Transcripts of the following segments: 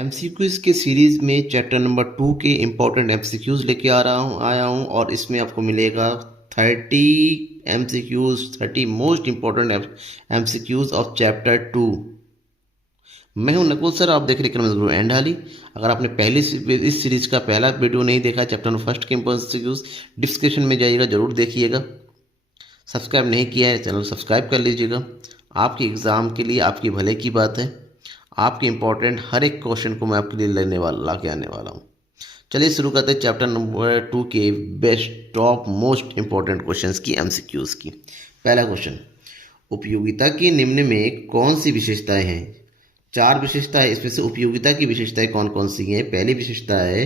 MCQs के series में chapter number 2 के इम्पोर्टेंट एमसीक्यूज लेके आया हूँ और इसमें आपको मिलेगा 30 most important MCQs of chapter 2। मैं हूं नकुल सर, आप देख रहे क्रम गुरु एंड हाली। अगर आपने इस सीरीज का पहला वीडियो नहीं देखा, चैप्टर नंबर फर्स्ट के एमसीक्यूज, डिस्क्रिप्शन में जाइएगा, जरूर देखिएगा। सब्सक्राइब नहीं किया है चैनल सब्सक्राइब कर लीजिएगा। आपके एग्ज़ाम के लिए आपकी भले की बात है, आपके इंपॉर्टेंट हर एक क्वेश्चन को मैं आपके लिए ला के आने वाला हूँ। चलिए शुरू करते हैं चैप्टर नंबर 2 के best top most important questions की एमसीक्यूज की। पहला क्वेश्चन, उपयोगिता की निम्न में कौन सी विशेषताएं हैं? 4 विशेषताएं, इसमें से उपयोगिता की विशेषताएं कौन कौन सी हैं? पहली विशेषता है,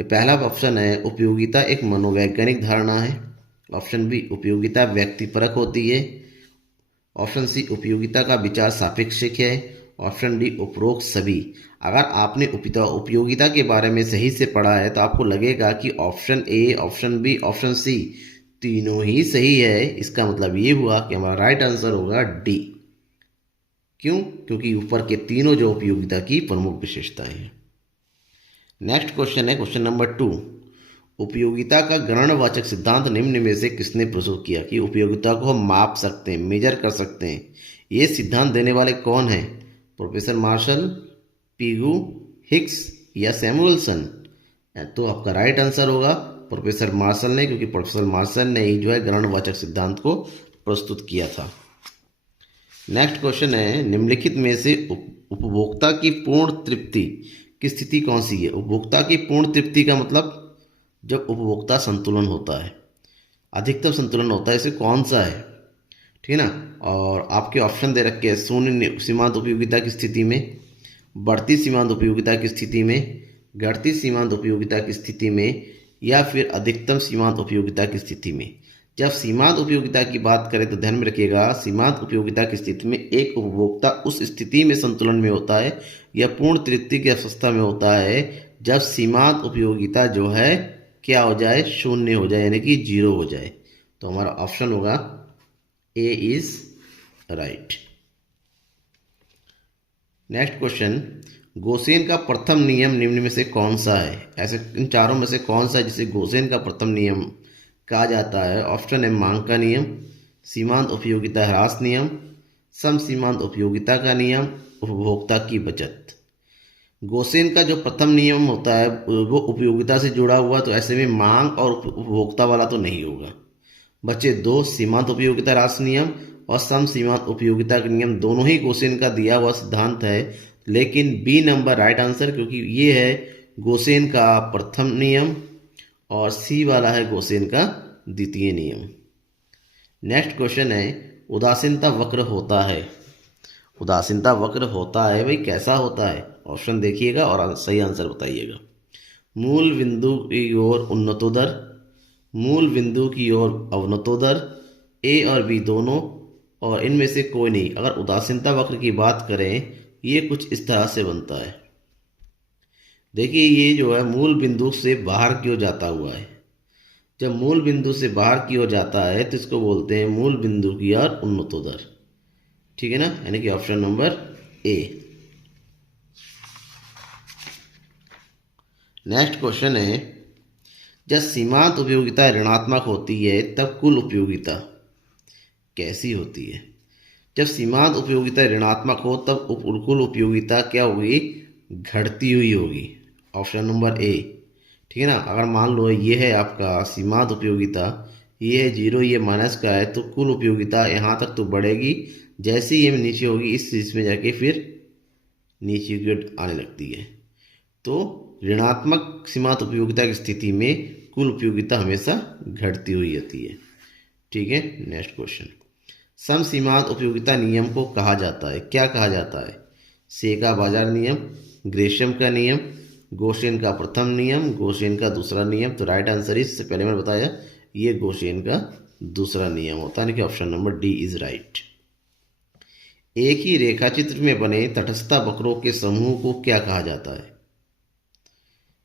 पहला ऑप्शन है, उपयोगिता एक मनोवैज्ञानिक धारणा है। ऑप्शन बी, उपयोगिता व्यक्तिपरक होती है। ऑप्शन सी, उपयोगिता का विचार सापेक्षिक है। ऑप्शन डी, उपरोक्त सभी। अगर आपने उपयोगिता के बारे में सही से पढ़ा है तो आपको लगेगा कि option A, option B, option C तीनों ही सही है। इसका मतलब ये हुआ कि हमारा राइट आंसर होगा डी। क्यों? क्योंकि ऊपर के तीनों जो उपयोगिता की प्रमुख विशेषताएं हैं। नेक्स्ट क्वेश्चन है क्वेश्चन नंबर 2, उपयोगिता का गणनवाचक सिद्धांत निम्न में से किसने प्रस्तुत किया? कि उपयोगिता को हम माप सकते हैं, मेजर कर सकते हैं। ये सिद्धांत देने वाले कौन हैं? प्रोफेसर मार्शल, पीगू, हिक्स या सैमुअलसन? तो आपका राइट आंसर होगा प्रोफेसर मार्शल ने, क्योंकि प्रोफेसर मार्शल ने ही जो है गणनवाचक सिद्धांत को प्रस्तुत किया था। नेक्स्ट क्वेश्चन है, निम्नलिखित में से उपभोक्ता की पूर्ण तृप्ति की स्थिति कौन सी है? उपभोक्ता की पूर्ण तृप्ति का मतलब जब उपभोक्ता संतुलन होता है, अधिकतम संतुलन होता है, इसे कौन सा है? ठीक है ना। और आपके ऑप्शन दे रखे हैं, शून्य सीमांत उपयोगिता की स्थिति में, बढ़ती सीमांत उपयोगिता की स्थिति में, घटती सीमांत उपयोगिता की स्थिति में, या फिर अधिकतम सीमांत उपयोगिता की स्थिति में। जब सीमांत उपयोगिता की बात करें तो ध्यान में रखिएगा, सीमांत उपयोगिता की स्थिति में एक उपभोक्ता उस स्थिति में संतुलन में होता है या पूर्ण तृप्ति की अवस्था में होता है जब सीमांत उपयोगिता जो है क्या हो जाए? शून्य हो जाए, यानी कि 0 हो जाए। तो हमारा ऑप्शन होगा A is right. Next question, Gossen का प्रथम नियम निम्न में से कौन सा है? ऐसे इन चारों में से कौन सा है जिसे गोसेन का प्रथम नियम कहा जाता है? ऑप्शन है, मांग का नियम, सीमांत उपयोगिता ह्रास नियम, सम सीमांत उपयोगिता का नियम, उपभोक्ता की बचत। गोसेन का जो प्रथम नियम होता है वो उपयोगिता से जुड़ा हुआ, तो ऐसे में मांग और उपभोक्ता वाला तो नहीं होगा। बचे 2, सीमांत उपयोगिता ह्रास नियम और सम सीमांत उपयोगिता का नियम। दोनों ही गोसेन का दिया हुआ सिद्धांत है, लेकिन बी नंबर राइट आंसर, क्योंकि ये है गोसेन का प्रथम नियम और सी वाला है गोसेन का द्वितीय नियम। नेक्स्ट क्वेश्चन है, उदासीनता वक्र होता है। उदासीनता वक्र होता है भाई, कैसा होता है? ऑप्शन देखिएगा और सही आंसर बताइएगा। मूल बिंदु की ओर उन्नतोदर, मूल बिंदु की ओर अवनतोदर, ए और बी दोनों, और इनमें से कोई नहीं। अगर उदासीनता वक्र की बात करें, ये कुछ इस तरह से बनता है। देखिए, ये जो है मूल बिंदु से बाहर की ओर जाता हुआ है। जब मूल बिंदु से बाहर की ओर जाता है तो इसको बोलते हैं मूल बिंदु की ओर उन्नतोदर। ठीक है ना, यानी कि option number A. Next question है, जब सीमांत उपयोगिता ऋणात्मक होती है तब कुल उपयोगिता कैसी होती है? जब सीमांत उपयोगिता ऋणात्मक हो तब कुल उपयोगिता क्या होगी? घटती हुई होगी। Option number A. ठीक है ना। अगर मान लो ये है आपका सीमांत उपयोगिता, ये है 0, ये माइनस का है, तो कुल उपयोगिता यहाँ तक तो बढ़ेगी, जैसे ही ये नीचे होगी इस चीज में जाके फिर नीचे की ओर आने लगती है। तो ऋणात्मक सीमांत उपयोगिता की स्थिति में कुल उपयोगिता हमेशा घटती हुई होती है। ठीक है। नेक्स्ट क्वेश्चन, सम सीमांत उपयोगिता नियम को कहा जाता है, क्या कहा जाता है? सेगा बाजार नियम, ग्रेशम का नियम, गोसेन का प्रथम नियम, गोसेन का दूसरा नियम। तो राइट आंसर इससे पहले मैंने बताया ये गोसेन का दूसरा नियम होता है, कि option number D is right. एक ही रेखा चित्र में बने तटस्थता वक्रों के समूह को क्या कहा जाता है?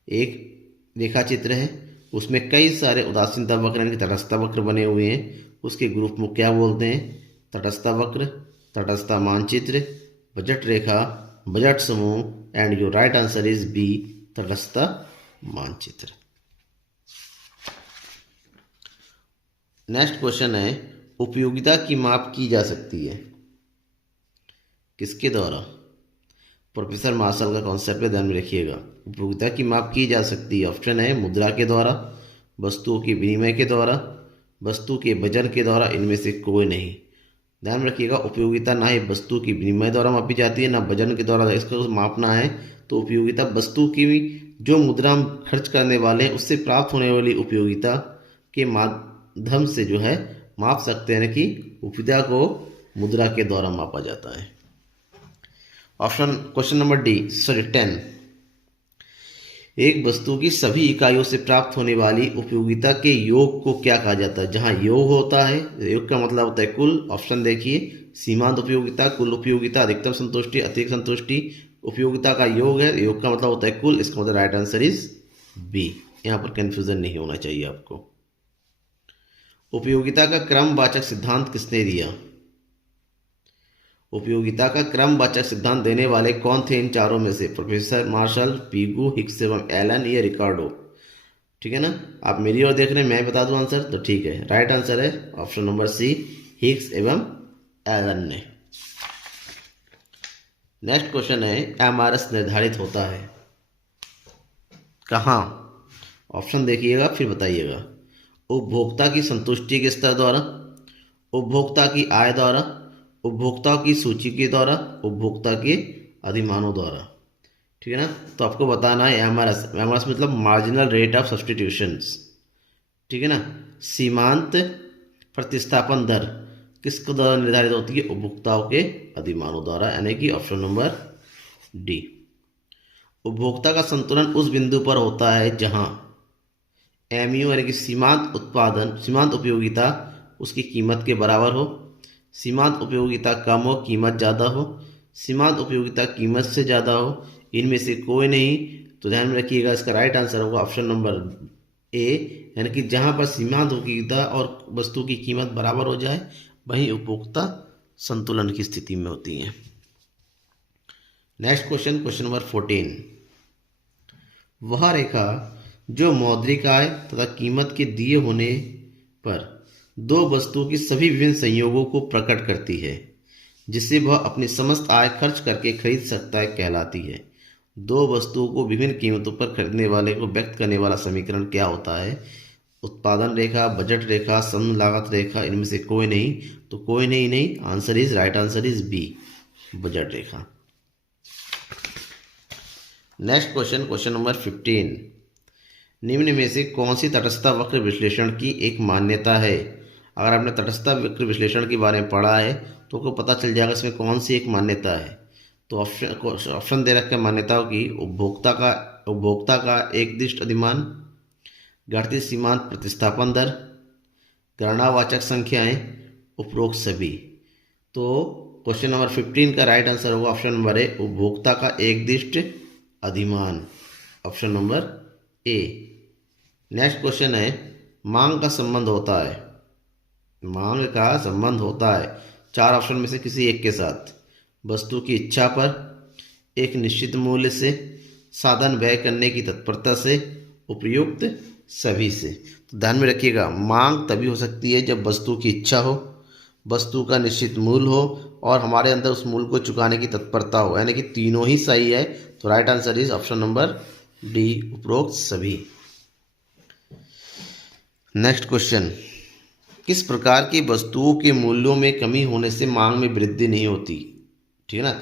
एक रेखा चित्र है, उसमें कई सारे उदासीनता वक्र यानी कि तटस्थता वक्र बने हुए हैं, उसके ग्रुप में क्या बोलते हैं? तटस्थता वक्र, तटस्थता मानचित्र, बजट रेखा, बजट समूह and your right answer is B तटस्थ मानचित्र। नेक्स्ट क्वेश्चन है उपयोगिता की माप की जा सकती है किसके द्वारा? प्रोफेसर मार्शल का कॉन्सेप्ट पे ध्यान में रखिएगा। उपयोगिता की माप की जा सकती है, ऑप्शन है मुद्रा के द्वारा, वस्तुओं के विनिमय के द्वारा, वस्तु के वजन के द्वारा, इनमें से कोई नहीं। ध्यान में रखिएगा उपयोगिता ना ही वस्तु की विनिमय द्वारा मापी जाती है ना वजन के द्वारा इसको मापना है। तो उपयोगिता वस्तु की जो मुद्रा हम खर्च करने वाले हैं उससे प्राप्त होने वाली उपयोगिता के माध्यम से जो है माप सकते हैं कि उपयोगिता को मुद्रा के द्वारा मापा जाता है। ऑप्शन क्वेश्चन नंबर डी 10, एक वस्तु की सभी इकाइयों से प्राप्त होने वाली उपयोगिता के योग को क्या कहा जाता है? जहां योग होता है, योग का मतलब होता है कुल। ऑप्शन देखिए, सीमांत उपयोगिता, कुल उपयोगिता, अधिकतम संतुष्टि, अतिरिक्त संतुष्टि। उपयोगिता का योग है, योग का मतलब होता है कुल, इसका मतलब राइट आंसर इज बी। यहाँ पर कंफ्यूजन नहीं होना चाहिए आपको। उपयोगिता का क्रमवाचक सिद्धांत किसने दिया? उपयोगिता का क्रमवाचक सिद्धांत देने वाले कौन थे इन चारों में से? प्रोफेसर मार्शल, पीगू, हिक्स एवं एलन या रिकार्डो? ठीक है ना, आप मेरी ओर देख रहे हैं, मैं बता दूं आंसर तो ठीक है। राइट आंसर है ऑप्शन नंबर सी, हिक्स एवं एलन ने। नेक्स्ट क्वेश्चन है एमआरएस निर्धारित होता है कहाँ? ऑप्शन देखिएगा फिर बताइएगा। उपभोक्ता की संतुष्टि के स्तर द्वारा, उपभोक्ता की आय द्वारा, उपभोक्ताओं की सूची के द्वारा, उपभोक्ता के अधिमानों द्वारा। ठीक है ना, तो आपको बताना है एमआरएस। एमआरएस मतलब मार्जिनल रेट ऑफ सब्सटीट्यूशंस। ठीक है ना, सीमांत प्रतिस्थापन दर किसके द्वारा निर्धारित होती है? उपभोक्ताओं के अधिमानों द्वारा, यानी कि ऑप्शन नंबर डी। उपभोक्ता का संतुलन उस बिंदु पर होता है जहां एमयू यानी कि सीमांत उत्पादन, सीमांत उपयोगिता उसकी कीमत के बराबर हो, सीमांत उपयोगिता कम हो, कीमत ज़्यादा हो, सीमांत उपयोगिता कीमत से ज़्यादा हो, इनमें से कोई नहीं। तो ध्यान में रखिएगा, इसका राइट आंसर होगा ऑप्शन नंबर ए, यानी कि जहां पर सीमांत उपयोगिता और वस्तु की कीमत बराबर हो जाए वहीं उपभोक्ता संतुलन की स्थिति में होती है। नेक्स्ट क्वेश्चन, क्वेश्चन नंबर 14, वह रेखा जो मौद्रिक आय तथा कीमत के दिए होने पर दो वस्तुओं की सभी विभिन्न संयोगों को प्रकट करती है जिसे वह अपनी समस्त आय खर्च करके खरीद सकता है कहलाती है। दो वस्तुओं को विभिन्न कीमतों पर खरीदने वाले को व्यक्त करने वाला समीकरण क्या होता है? उत्पादन रेखा, बजट रेखा, सम लागत रेखा, इनमें से कोई नहीं। तो कोई नहीं, answer is right answer is B, budget रेखा। नेक्स्ट क्वेश्चन, क्वेश्चन नंबर 15, निम्न में से कौन सी तटस्थता वक्र विश्लेषण की एक मान्यता है? अगर आपने तटस्थता वक्र विश्लेषण के बारे में पढ़ा है तो आपको पता चल जाएगा इसमें कौन सी एक मान्यता है। तो ऑप्शन दे रखे मान्यताओं की, उपभोक्ता का एक दिष्ट अधिमान, घटती सीमांत प्रतिस्थापन दर, गणनावाचक संख्याएं, उपरोक्त सभी। तो क्वेश्चन नंबर 15 का राइट आंसर होगा ऑप्शन नंबर ए, उपभोक्ता का एक दिष्ट अधिमान, option number A. Next question है मांग का संबंध होता है, मांग का संबंध होता है चार ऑप्शन में से किसी एक के साथ। वस्तु की इच्छा पर, एक निश्चित मूल्य से, साधन व्यय करने की तत्परता से, उपयुक्त सभी से। तो ध्यान में रखिएगा, मांग तभी हो सकती है जब वस्तु की इच्छा हो, वस्तु का निश्चित मूल्य हो और हमारे अंदर उस मूल्य को चुकाने की तत्परता हो, यानी कि तीनों ही सही है। तो right answer is option number D, उपरोक्त सभी। नेक्स्ट क्वेश्चन, किस प्रकार की वस्तुओं के मूल्यों में कमी होने से मांग में वृद्धि नहीं होती? ठीक है ना,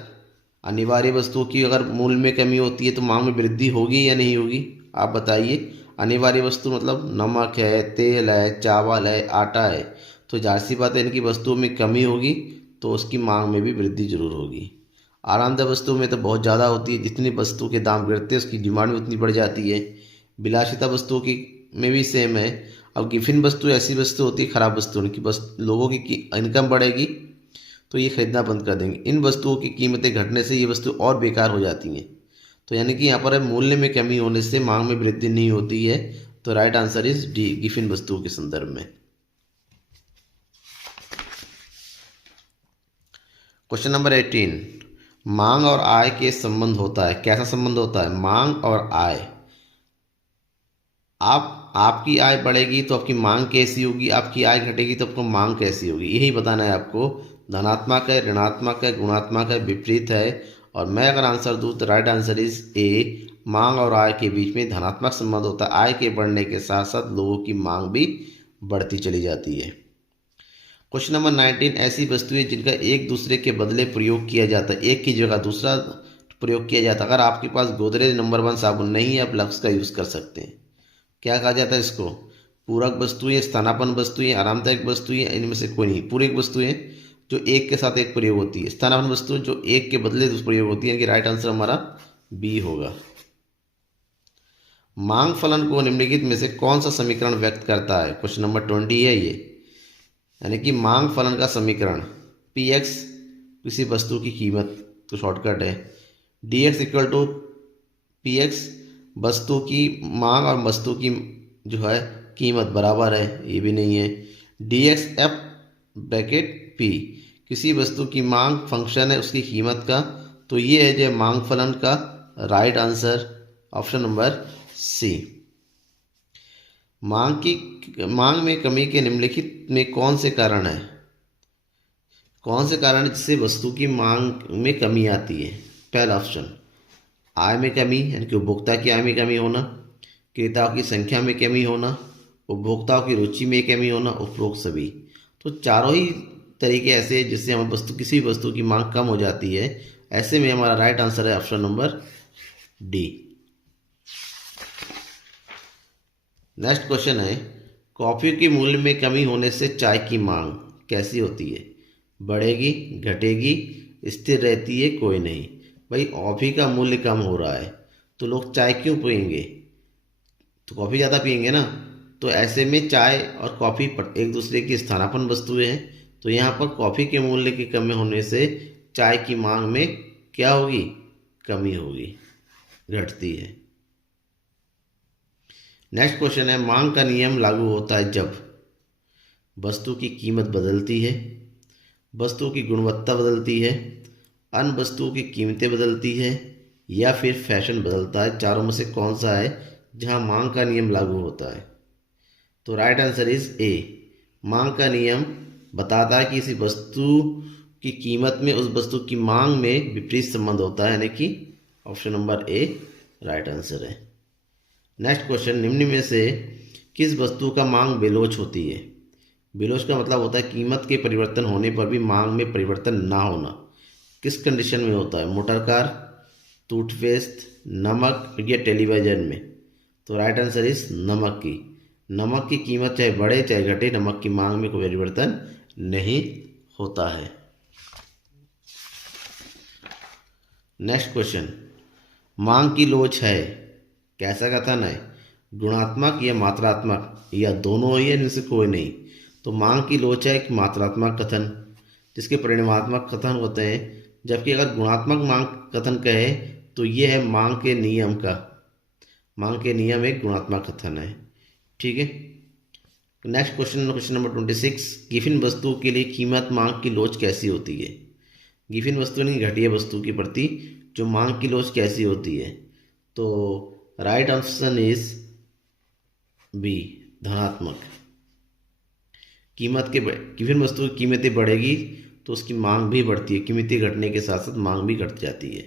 अनिवार्य वस्तुओं की अगर मूल्य में कमी होती है तो मांग में वृद्धि होगी या नहीं होगी? आप बताइए। अनिवार्य वस्तु मतलब नमक है, तेल है, चावल है, आटा है। तो जाहिर सी बात है इनकी वस्तुओं में कमी होगी तो उसकी मांग में भी वृद्धि जरूर होगी। आरामदायक वस्तुओं में तो बहुत ज़्यादा होती है, जितनी वस्तु के दाम गिरते हैं उसकी डिमांड भी उतनी बढ़ जाती है। विलासिता वस्तुओं की में भी सेम है। अब गिफिन वस्तु ऐसी वस्तु होती है, खराब वस्तु, उनकी बस लोगों की इनकम बढ़ेगी तो ये खरीदना बंद कर देंगे। इन वस्तुओं की कीमतें घटने से ये वस्तु और बेकार हो जाती हैं। तो यानी कि यहाँ पर मूल्य में कमी होने से मांग में वृद्धि नहीं होती है। तो right answer is D, Giffen वस्तुओं के संदर्भ में। क्वेश्चन नंबर 18, मांग और आय के संबंध होता है। कैसा संबंध होता है? मांग और आय। आपकी आय बढ़ेगी तो आपकी मांग कैसी होगी, आपकी आय घटेगी तो आपको मांग कैसी होगी, यही बताना है आपको। धनात्मक है, ऋणात्मक है, गुणात्मक है, विपरीत है। और मैं अगर आंसर दूँ तो राइट आंसर इज ए। मांग और आय के बीच में धनात्मक संबंध होता है। आय के बढ़ने के साथ साथ लोगों की मांग भी बढ़ती चली जाती है। क्वेश्चन नंबर 19, ऐसी वस्तुएं जिनका एक दूसरे के बदले प्रयोग किया जाता है, एक की जगह दूसरा प्रयोग किया जाता है। अगर आपके पास गोदरेज नंबर 1 साबुन नहीं है, आप लक्स का यूज़ कर सकते हैं। क्या कहा जाता है इसको? पूरक वस्तुएं, स्थानापन्न वस्तुएं, आरामदायक वस्तुएं, इनमें से कोई नहीं। पूरक वस्तुएं जो एक के साथ एक प्रयोग होती है, स्थानापन्न वस्तुएं जो एक के बदले प्रयोग होती है। कि राइट आंसर हमारा बी होगा। मांग फलन को निम्नलिखित में से कौन सा समीकरण व्यक्त करता है? क्वेश्चन नंबर 20 है ये। यानी कि मांग फलन का समीकरण पी एक्स किसी वस्तु की कीमत, तो शॉर्टकट है D X equal to P X. वस्तु की मांग और वस्तु की जो है कीमत बराबर है, ये भी नहीं है। D x F bracket P किसी वस्तु की मांग फंक्शन है उसकी कीमत का, तो ये है जो मांग फलन का right answer option number C. मांग में कमी के निम्नलिखित में कौन से कारण है? कौन से कारण जिससे वस्तु की मांग में कमी आती है? पहला ऑप्शन आय में कमी, यानी कि उपभोक्ता की आय में कमी होना, क्रेताओं की संख्या में कमी होना, उपभोक्ताओं की रुचि में कमी होना, उपरोक्त सभी। तो चारों ही तरीके ऐसे हैं जिससे हम किसी वस्तु की मांग कम हो जाती है। ऐसे में हमारा राइट आंसर है option number D. Next question है, कॉफी के मूल्य में कमी होने से चाय की मांग कैसी होती है? बढ़ेगी, घटेगी, स्थिर रहती है, कोई नहीं। भाई कॉफ़ी का मूल्य कम हो रहा है तो लोग चाय क्यों पियेंगे? तो कॉफ़ी ज़्यादा पियेंगे ना। तो ऐसे में चाय और कॉफ़ी एक दूसरे की स्थानापन्न वस्तुएं हैं। तो यहाँ पर कॉफ़ी के मूल्य की कमी होने से चाय की मांग में क्या होगी? कमी होगी, घटती है। नेक्स्ट क्वेश्चन है, मांग का नियम लागू होता है जब वस्तु की कीमत बदलती है, वस्तु की गुणवत्ता बदलती है, अन्य वस्तुओं की कीमतें बदलती है, या फिर फैशन बदलता है। चारों में से कौन सा है जहां मांग का नियम लागू होता है? तो राइट आंसर इज ए। मांग का नियम बताता है कि किसी वस्तु की कीमत में उस वस्तु की मांग में विपरीत संबंध होता है, यानी कि option number A right answer है। नेक्स्ट क्वेश्चन, निम्न में से किस वस्तु का मांग बेलोच होती है? बेलोच का मतलब होता है कीमत के परिवर्तन होने पर भी मांग में परिवर्तन ना होना। किस कंडीशन में होता है? मोटर कार, टूथपेस्ट, नमक या टेलीविजन में? तो राइट आंसर इज नमक की। नमक की कीमत चाहे बढ़े चाहे घटे, नमक की मांग में कोई परिवर्तन नहीं होता है। नेक्स्ट क्वेश्चन, मांग की लोच है कैसा कथन है? गुणात्मक या मात्रात्मक, या दोनों ही है, इनमें से कोई नहीं। तो मांग की लोच है एक मात्रात्मक कथन जिसके परिणामात्मक कथन होते हैं, जबकि अगर गुणात्मक मांग कथन कहे तो ये है मांग के नियम का। मांग के नियम एक गुणात्मक कथन है। ठीक है। Next question, question number 26, Giffen वस्तु के लिए कीमत मांग की लोच कैसी होती है? गिफिन वस्तु नहीं, घटिया वस्तु के प्रति जो मांग की लोच कैसी होती है? तो राइट ऑप्शन इज बी, धनात्मक। गिफिन वस्तु की कीमतें बढ़ेगी तो उसकी मांग भी बढ़ती है, कीमतें घटने के साथ साथ मांग भी घट जाती है।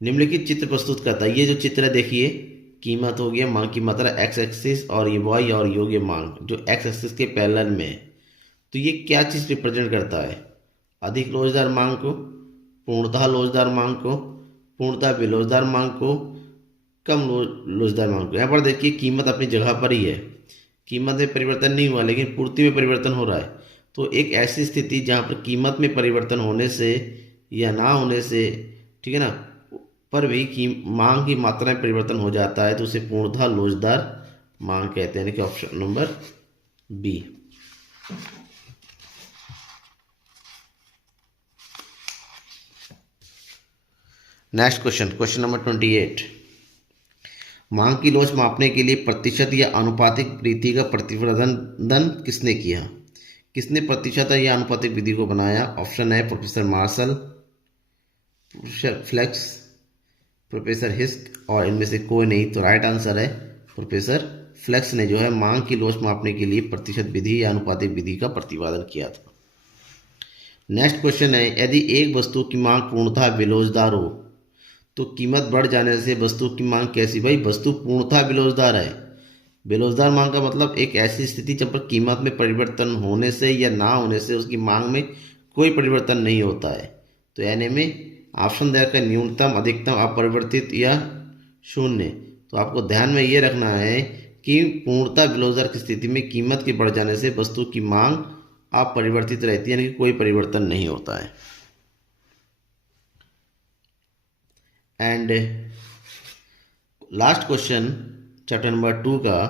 निम्नलिखित चित्र प्रस्तुत करता है। ये जो चित्र है देखिए, कीमत हो गया, मांग की मात्रा एक्स एक्सिस, और ये वाई और योग्य मांग जो एक्स एक्सिस के पैरेलल में है। तो ये क्या चीज़ रिप्रेजेंट करता है? अधिक लोचदार मांग को, पूर्णतः लोचदार मांग को, पूर्णतः बेलोचदार मांग को, कम लोचदार मांग को। यहाँ पर देखिए कीमत अपनी जगह पर ही है, कीमत में परिवर्तन नहीं हुआ, लेकिन पूर्ति में परिवर्तन हो रहा है। तो एक ऐसी स्थिति जहाँ पर कीमत में परिवर्तन होने से या ना होने से, ठीक है ना, पर भी मांग की मात्रा में परिवर्तन हो जाता है, तो उसे पूर्णतः लोचदार मांग कहते हैं, कि option number B. Next question, question number 28, मांग की लोच मापने के लिए प्रतिशत या अनुपातिक रीति का प्रतिपादन किसने किया? किसने प्रतिशत या अनुपातिक विधि को बनाया? ऑप्शन है प्रोफेसर मार्शल, फ्लेक्स, प्रोफेसर हिस्क और इनमें से कोई नहीं। तो राइट आंसर है प्रोफेसर फ्लेक्स ने जो है मांग की लोच मापने के लिए प्रतिशत विधि या अनुपातिक विधि का प्रतिपादन किया था। नेक्स्ट क्वेश्चन है, यदि एक वस्तु की मांग पूर्णतः बेरोजगार हो तो कीमत बढ़ जाने से वस्तु की मांग कैसी? भाई वस्तु पूर्णतः बेरोजगार है। बेरोजगार मांग का मतलब एक ऐसी स्थिति जब पर कीमत में परिवर्तन होने से या ना होने से उसकी मांग में कोई परिवर्तन नहीं होता है। तो यानी में ऑप्शन देकर न्यूनतम, अधिकतम, अपरिवर्तित या शून्य। तो आपको ध्यान में ये रखना है कि पूर्णतः बेरोजगार की स्थिति में कीमत के बढ़ जाने से वस्तु की मांग अपरिवर्तित रहती है, यानी कि कोई परिवर्तन नहीं होता है। And last question chapter number 2 का,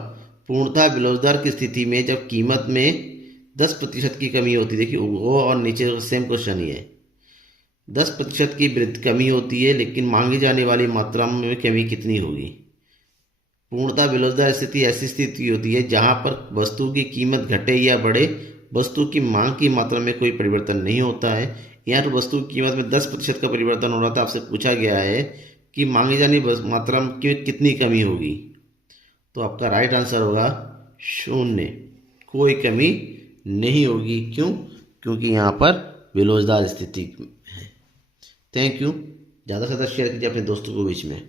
पूर्णतः बेरोजगार की स्थिति में जब कीमत में 10% की कमी होती है। देखिए वो और नीचे सेम क्वेश्चन ही है। 10% की कमी होती है लेकिन मांगी जाने वाली मात्रा में कमी कितनी होगी? पूर्णतः बेरोजगार स्थिति ऐसी स्थिति होती है जहां पर वस्तु की कीमत घटे या बढ़े, वस्तु की मांग की मात्रा में कोई परिवर्तन नहीं होता है। यहाँ पर वस्तु की कीमत में 10% का परिवर्तन हो रहा था। आपसे पूछा गया है कि मांगी जाने मात्रा में कितनी कमी होगी। तो आपका राइट आंसर होगा शून्य, कोई कमी नहीं होगी। क्यों? क्योंकि यहाँ पर बेरोजगार स्थिति है। Thank you. ज़्यादा से ज़्यादा शेयर कीजिए अपने दोस्तों के बीच में।